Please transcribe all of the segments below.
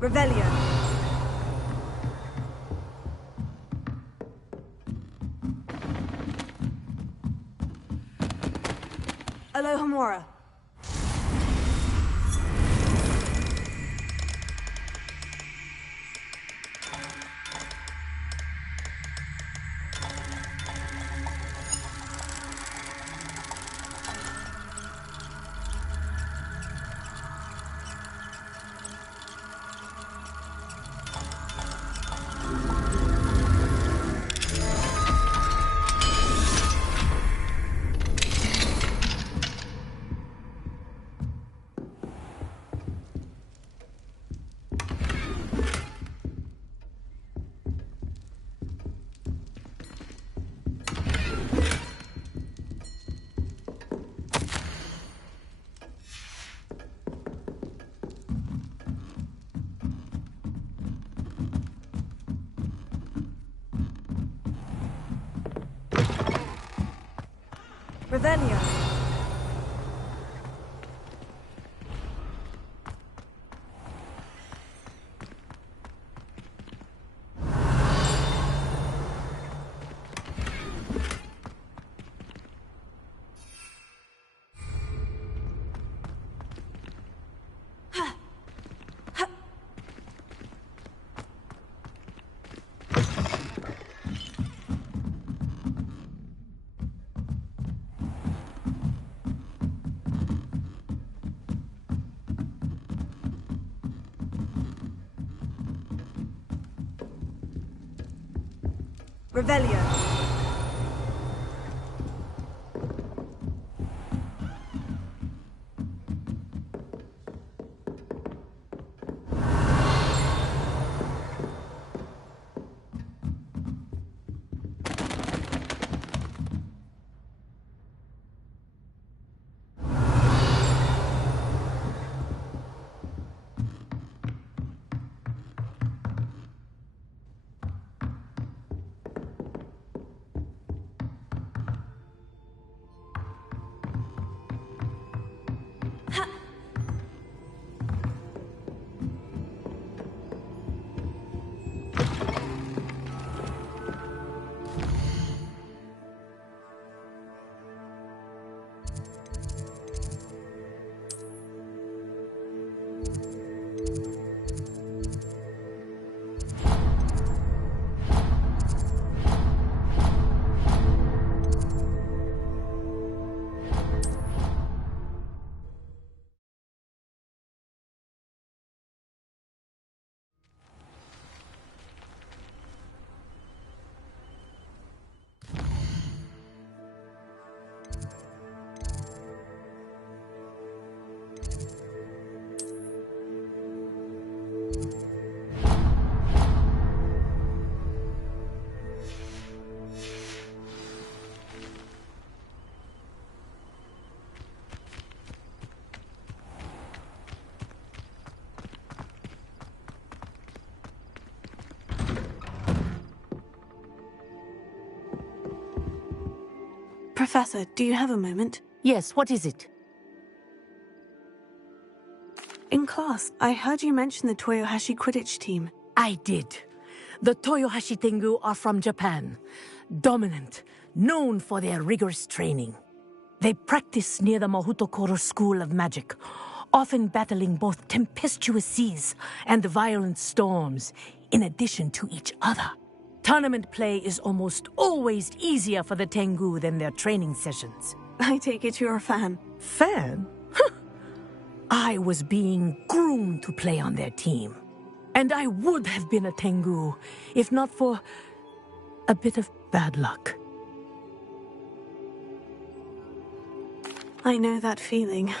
Revelio. Alohomora. Revelio. Revelio. Professor, do you have a moment? Yes, what is it? In class, I heard you mention the Toyohashi Quidditch team. I did. The Toyohashi Tengu are from Japan. Dominant, known for their rigorous training. They practice near the Mahutokoro School of Magic, often battling both tempestuous seas and violent storms, in addition to each other. Tournament play is almost always easier for the Tengu than their training sessions. I take it you're a fan. Fan? I was being groomed to play on their team. And I would have been a Tengu, if not for a bit of bad luck. I know that feeling.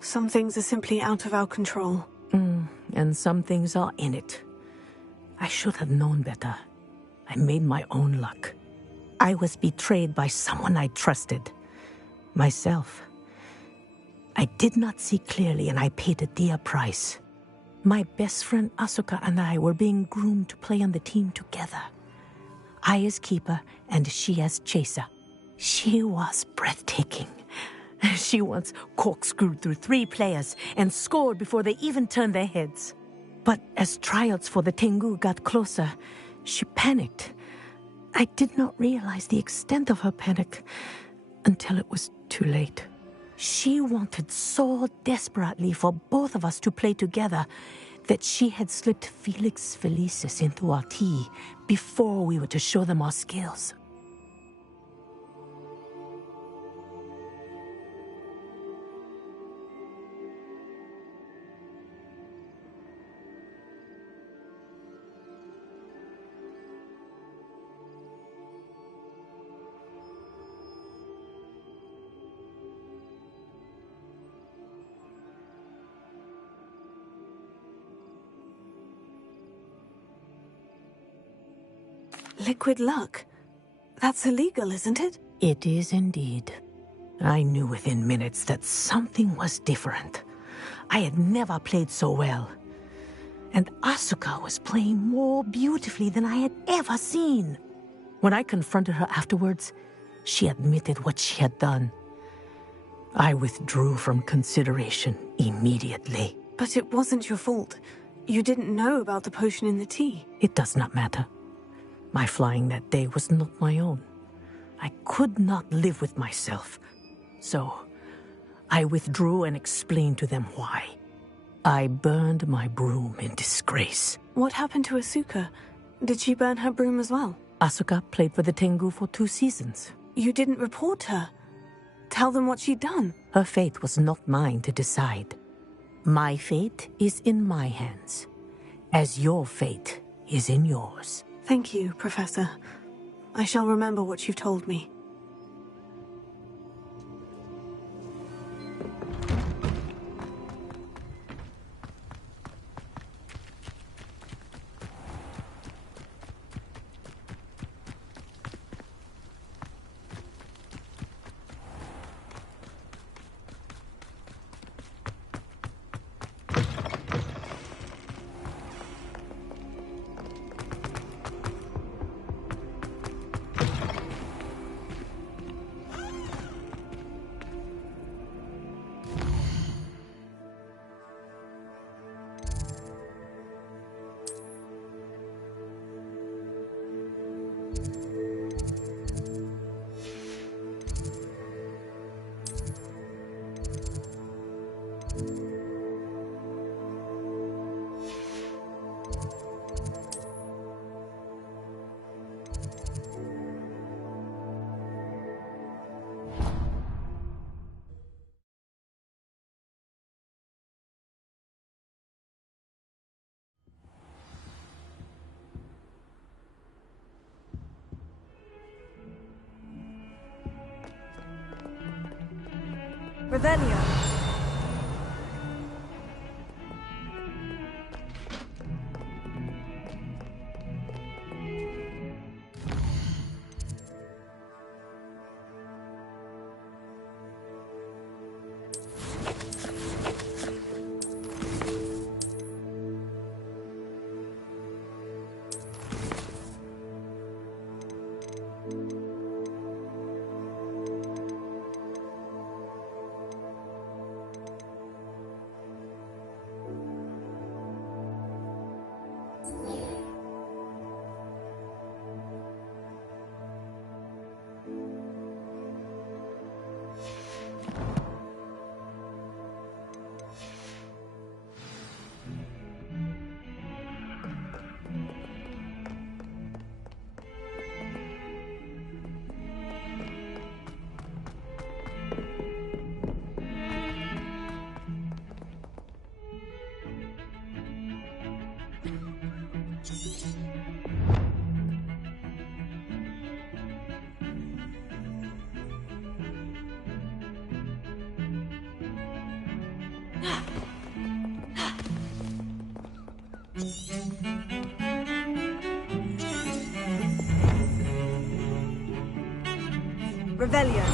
Some things are simply out of our control. And some things are in it. I should have known better. I made my own luck. I was betrayed by someone I trusted. Myself. I did not see clearly and I paid a dear price. My best friend Asuka and I were being groomed to play on the team together. I as keeper and she as chaser. She was breathtaking. She once corkscrewed through 3 players and scored before they even turned their heads. But as trials for the Tengu got closer, she panicked. I did not realize the extent of her panic until it was too late. She wanted so desperately for both of us to play together that she had slipped Felix Felicis into our tea before we were to show them our skills. Liquid luck? That's illegal, isn't it? It is indeed. I knew within minutes that something was different. I had never played so well. And Asuka was playing more beautifully than I had ever seen. When I confronted her afterwards, she admitted what she had done. I withdrew from consideration immediately. But it wasn't your fault. You didn't know about the potion in the tea. It does not matter. My flying that day was not my own. I could not live with myself. So, I withdrew and explained to them why. I burned my broom in disgrace. What happened to Asuka? Did she burn her broom as well? Asuka played for the Tengu for 2 seasons. You didn't report her. Tell them what she'd done. Her fate was not mine to decide. My fate is in my hands, as your fate is in yours. Thank you, Professor. I shall remember what you've told me. Revelio. Revelio.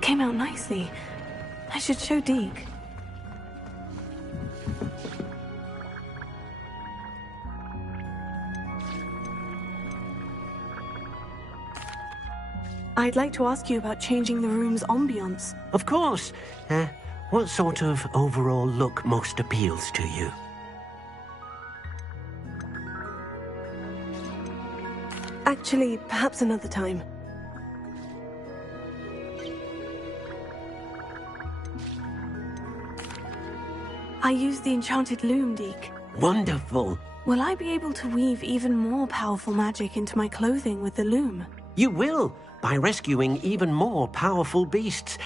Came out nicely. I should show Deke. I'd like to ask you about changing the room's ambiance. Of course. What sort of overall look most appeals to you? Actually, perhaps another time. I used the enchanted loom, Deke. Wonderful. Will I be able to weave even more powerful magic into my clothing with the loom? You will, by rescuing even more powerful beasts.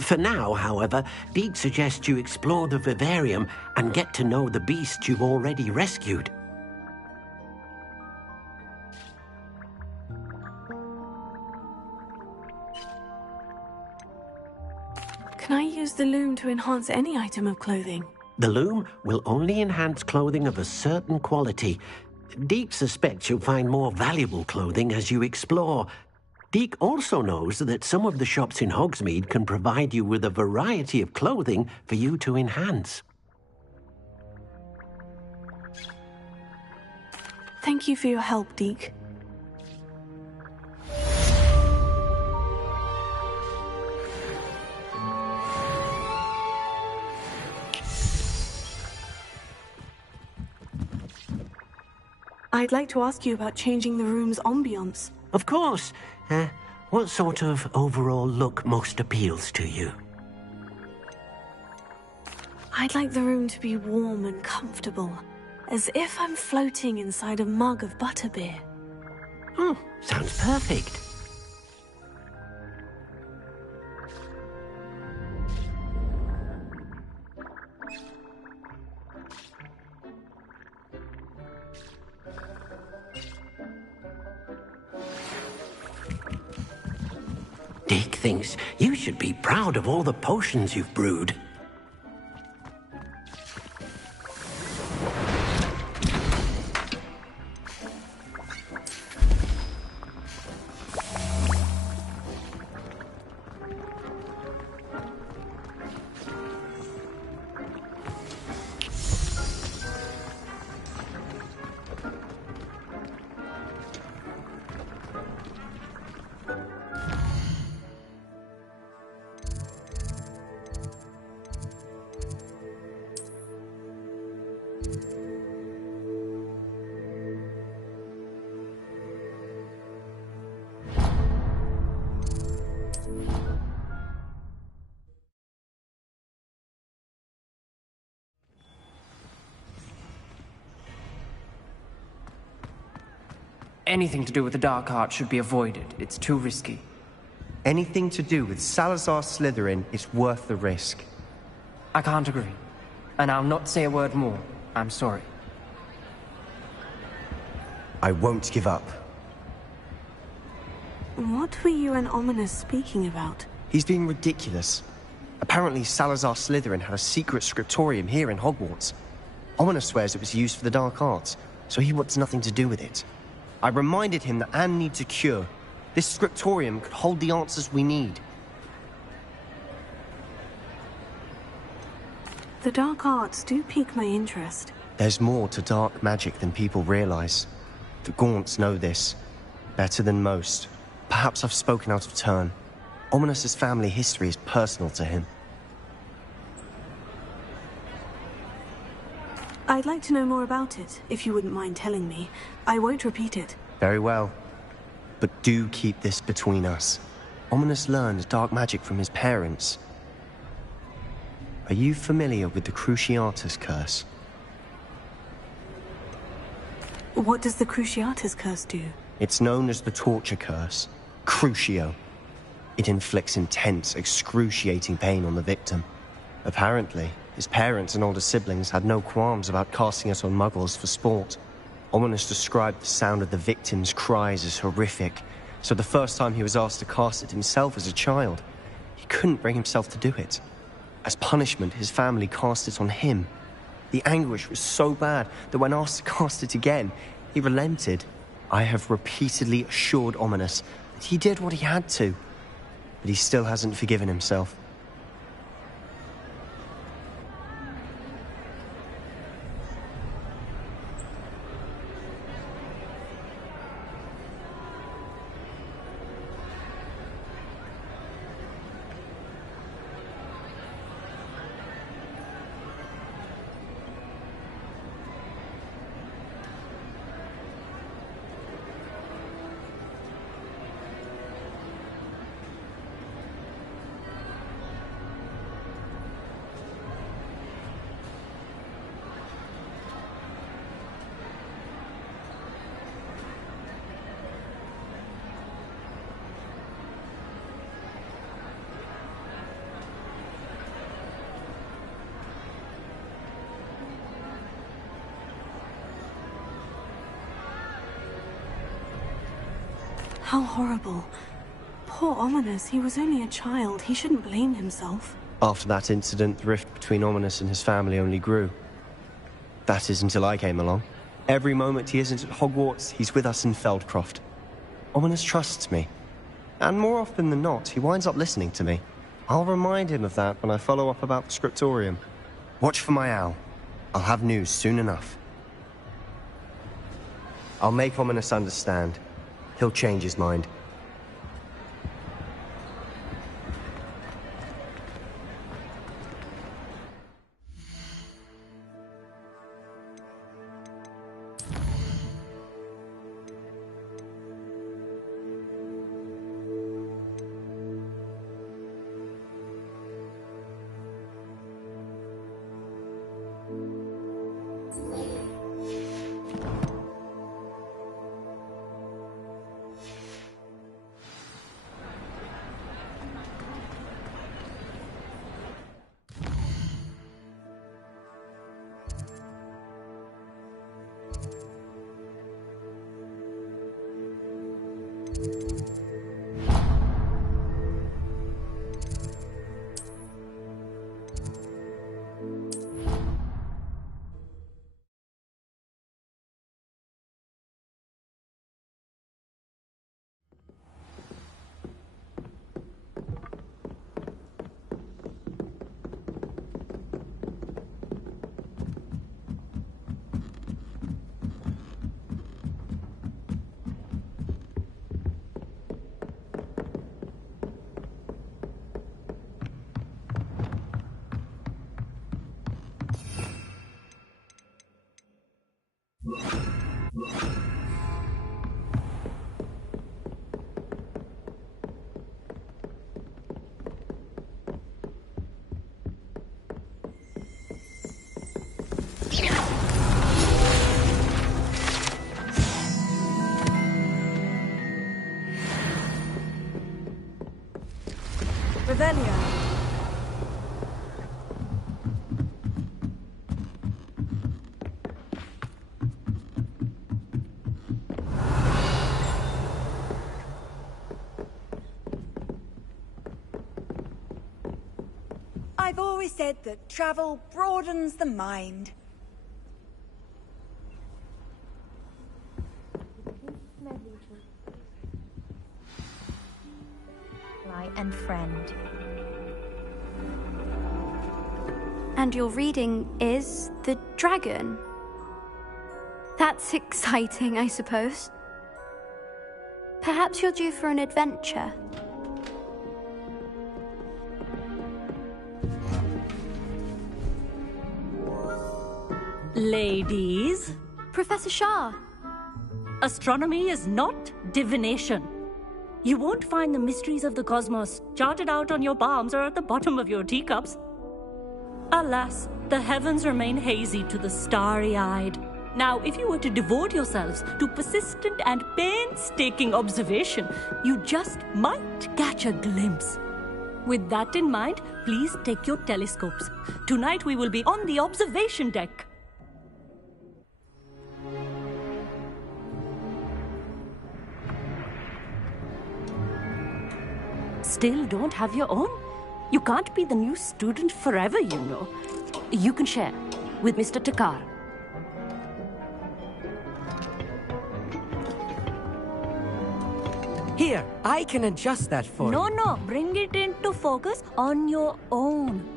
For now, however, Deke suggests you explore the vivarium and get to know the beasts you've already rescued. Can I use the loom to enhance any item of clothing? The loom will only enhance clothing of a certain quality. Deke suspects you'll find more valuable clothing as you explore. Deke also knows that some of the shops in Hogsmeade can provide you with a variety of clothing for you to enhance. Thank you for your help, Deke. I'd like to ask you about changing the room's ambiance. Of course. What sort of overall look most appeals to you? I'd like the room to be warm and comfortable, as if I'm floating inside a mug of butterbeer. Oh, sounds perfect. Deke thinks you should be proud of all the potions you've brewed. Anything to do with the Dark Arts should be avoided. It's too risky. Anything to do with Salazar Slytherin is worth the risk. I can't agree. And I'll not say a word more. I'm sorry. I won't give up. What were you and Ominous speaking about? He's being ridiculous. Apparently Salazar Slytherin had a secret scriptorium here in Hogwarts. Ominous swears it was used for the Dark Arts, so he wants nothing to do with it. I reminded him that Anne needs a cure. This scriptorium could hold the answers we need. The Dark Arts do pique my interest. There's more to dark magic than people realize. The Gaunts know this. Better than most. Perhaps I've spoken out of turn. Ominous's family history is personal to him. I'd like to know more about it, if you wouldn't mind telling me. I won't repeat it. Very well. But do keep this between us. Ominous learned dark magic from his parents. Are you familiar with the Cruciatus Curse? What does the Cruciatus Curse do? It's known as the Torture Curse. Crucio. It inflicts intense, excruciating pain on the victim. Apparently, his parents and older siblings had no qualms about casting it on muggles for sport. Ominous described the sound of the victim's cries as horrific, so the first time he was asked to cast it himself as a child, he couldn't bring himself to do it. As punishment, his family cast it on him. The anguish was so bad that when asked to cast it again, he relented. I have repeatedly assured Ominous that he did what he had to, but he still hasn't forgiven himself. How horrible. Poor Ominous, he was only a child. He shouldn't blame himself. After that incident, the rift between Ominous and his family only grew. That is until I came along. Every moment he isn't at Hogwarts, he's with us in Feldcroft. Ominous trusts me. And more often than not, he winds up listening to me. I'll remind him of that when I follow up about the scriptorium. Watch for my owl. I'll have news soon enough. I'll make Ominous understand. He'll change his mind. millennia. I've always said that travel broadens the mind. And friend. And your reading is the dragon. That's exciting, I suppose. Perhaps you're due for an adventure. Ladies, Professor Shah. astronomy is not divination. You won't find the mysteries of the cosmos charted out on your palms or at the bottom of your teacups. Alas, the heavens remain hazy to the starry-eyed. Now, if you were to devote yourselves to persistent and painstaking observation, you just might catch a glimpse. With that in mind, please take your telescopes. Tonight we will be on the observation deck. Still don't have your own? You can't be the new student forever, you know. You can share with Mr. Takar. Here, I can adjust that for you. No, bring it into focus on your own.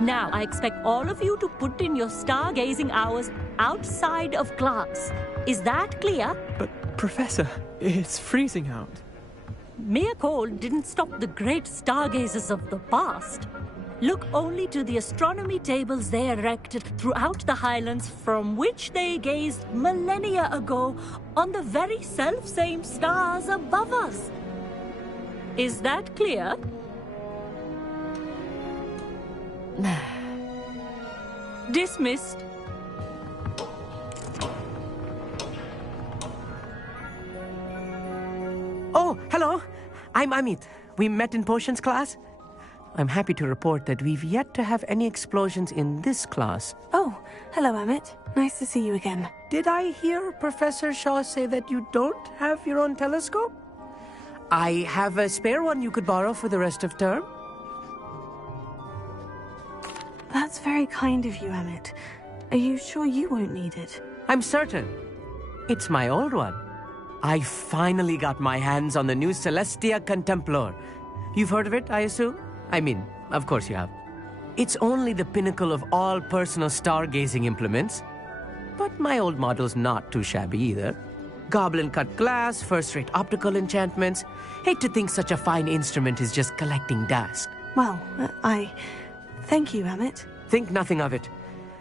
Now, I expect all of you to put in your stargazing hours outside of class. Is that clear? But, Professor, it's freezing out. Mere cold didn't stop the great stargazers of the past. Look only to the astronomy tables they erected throughout the highlands from which they gazed millennia ago on the very self-same stars above us. Is that clear? Dismissed. Oh, hello. I'm Amit. We met in potions class. I'm happy to report that we've yet to have any explosions in this class. Oh, hello, Amit. Nice to see you again. Did I hear Professor Shaw say that you don't have your own telescope? I have a spare one you could borrow for the rest of term. That's very kind of you, Amit. Are you sure you won't need it? I'm certain. It's my old one. I finally got my hands on the new Celestia Contemplar. You've heard of it, I assume? I mean, of course you have. It's only the pinnacle of all personal stargazing implements. But my old model's not too shabby either. Goblin-cut glass, first-rate optical enchantments. Hate to think such a fine instrument is just collecting dust. Well, thank you, Amit. Think nothing of it.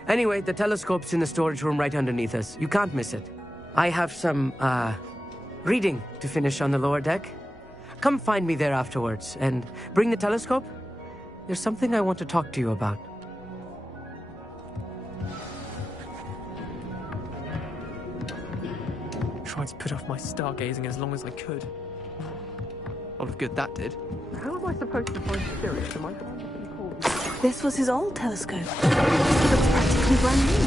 Anyway, the telescope's in the storage room right underneath us. You can't miss it. I have some, reading to finish on the lower deck. Come find me there afterwards, and bring the telescope. There's something I want to talk to you about. Tried to put off my stargazing as long as I could. All of good that did. How am I supposed to find spirits? Am I This was his old telescope. It looks practically brand new.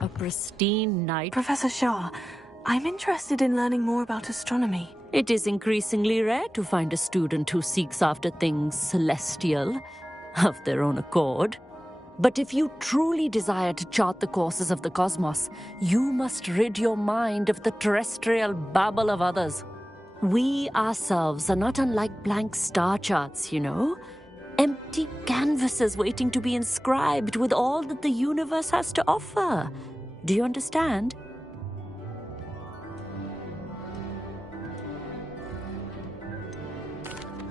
A pristine night. Professor Shah, I'm interested in learning more about astronomy. It is increasingly rare to find a student who seeks after things celestial of their own accord. But if you truly desire to chart the courses of the cosmos, you must rid your mind of the terrestrial babble of others. We ourselves are not unlike blank star charts, you know. Empty canvases waiting to be inscribed with all that the universe has to offer. Do you understand?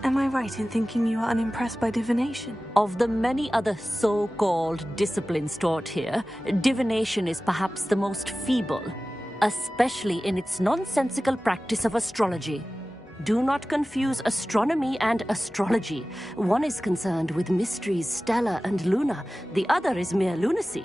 Am I right in thinking you are unimpressed by divination? Of the many other so-called disciplines taught here, divination is perhaps the most feeble, especially in its nonsensical practice of astrology. Do not confuse astronomy and astrology. One is concerned with mysteries stellar and lunar, the other is mere lunacy.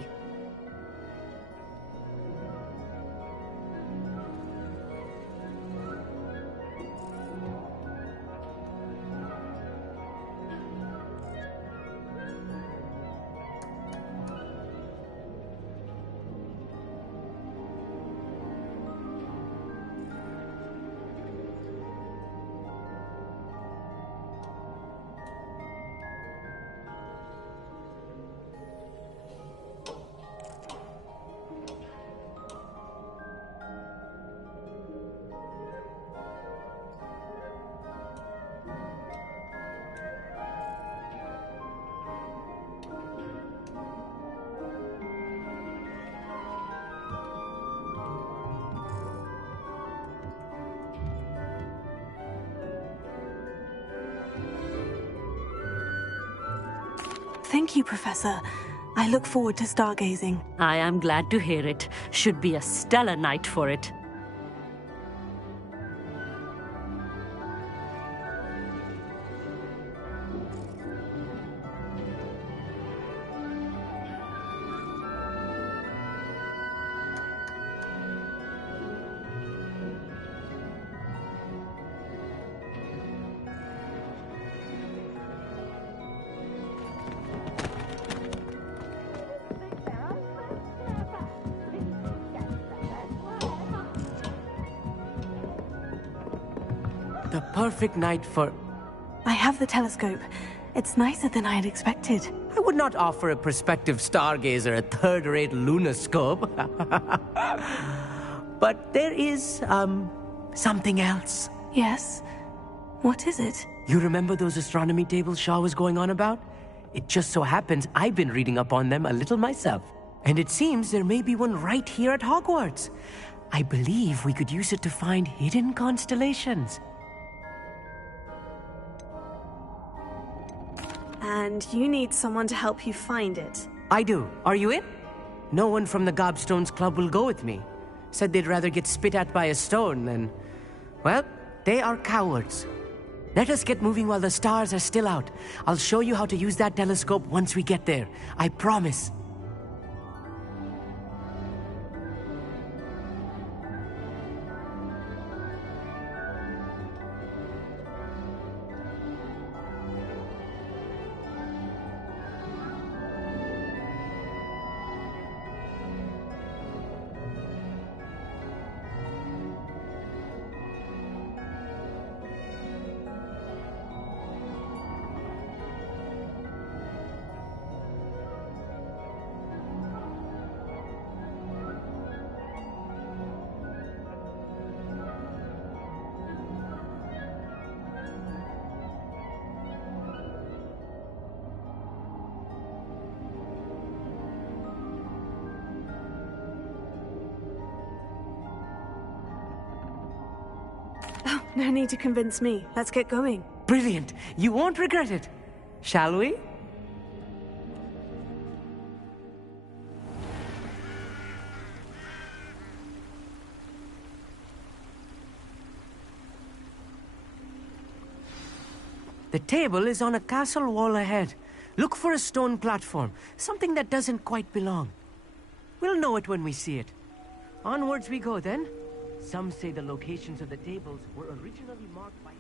Thank you, Professor. I look forward to stargazing. I am glad to hear it. Should be a stellar night for it. The perfect night for... I have the telescope. It's nicer than I had expected. I would not offer a prospective stargazer a third-rate lunoscope. But there is, something else. Yes? What is it? You remember those astronomy tables Shaw was going on about? It just so happens I've been reading up on them a little myself. And it seems there may be one right here at Hogwarts. I believe we could use it to find hidden constellations. And you need someone to help you find it. I do. Are you in? No one from the Gobstones Club will go with me. Said they'd rather get spit at by a stone than... Well, they are cowards. Let us get moving while the stars are still out. I'll show you how to use that telescope once we get there. I promise. Oh, no need to convince me. Let's get going. Brilliant. You won't regret it. Shall we? The table is on a castle wall ahead. Look for a stone platform, something that doesn't quite belong. We'll know it when we see it. Onwards we go then. Some say the locations of the tables were originally marked by...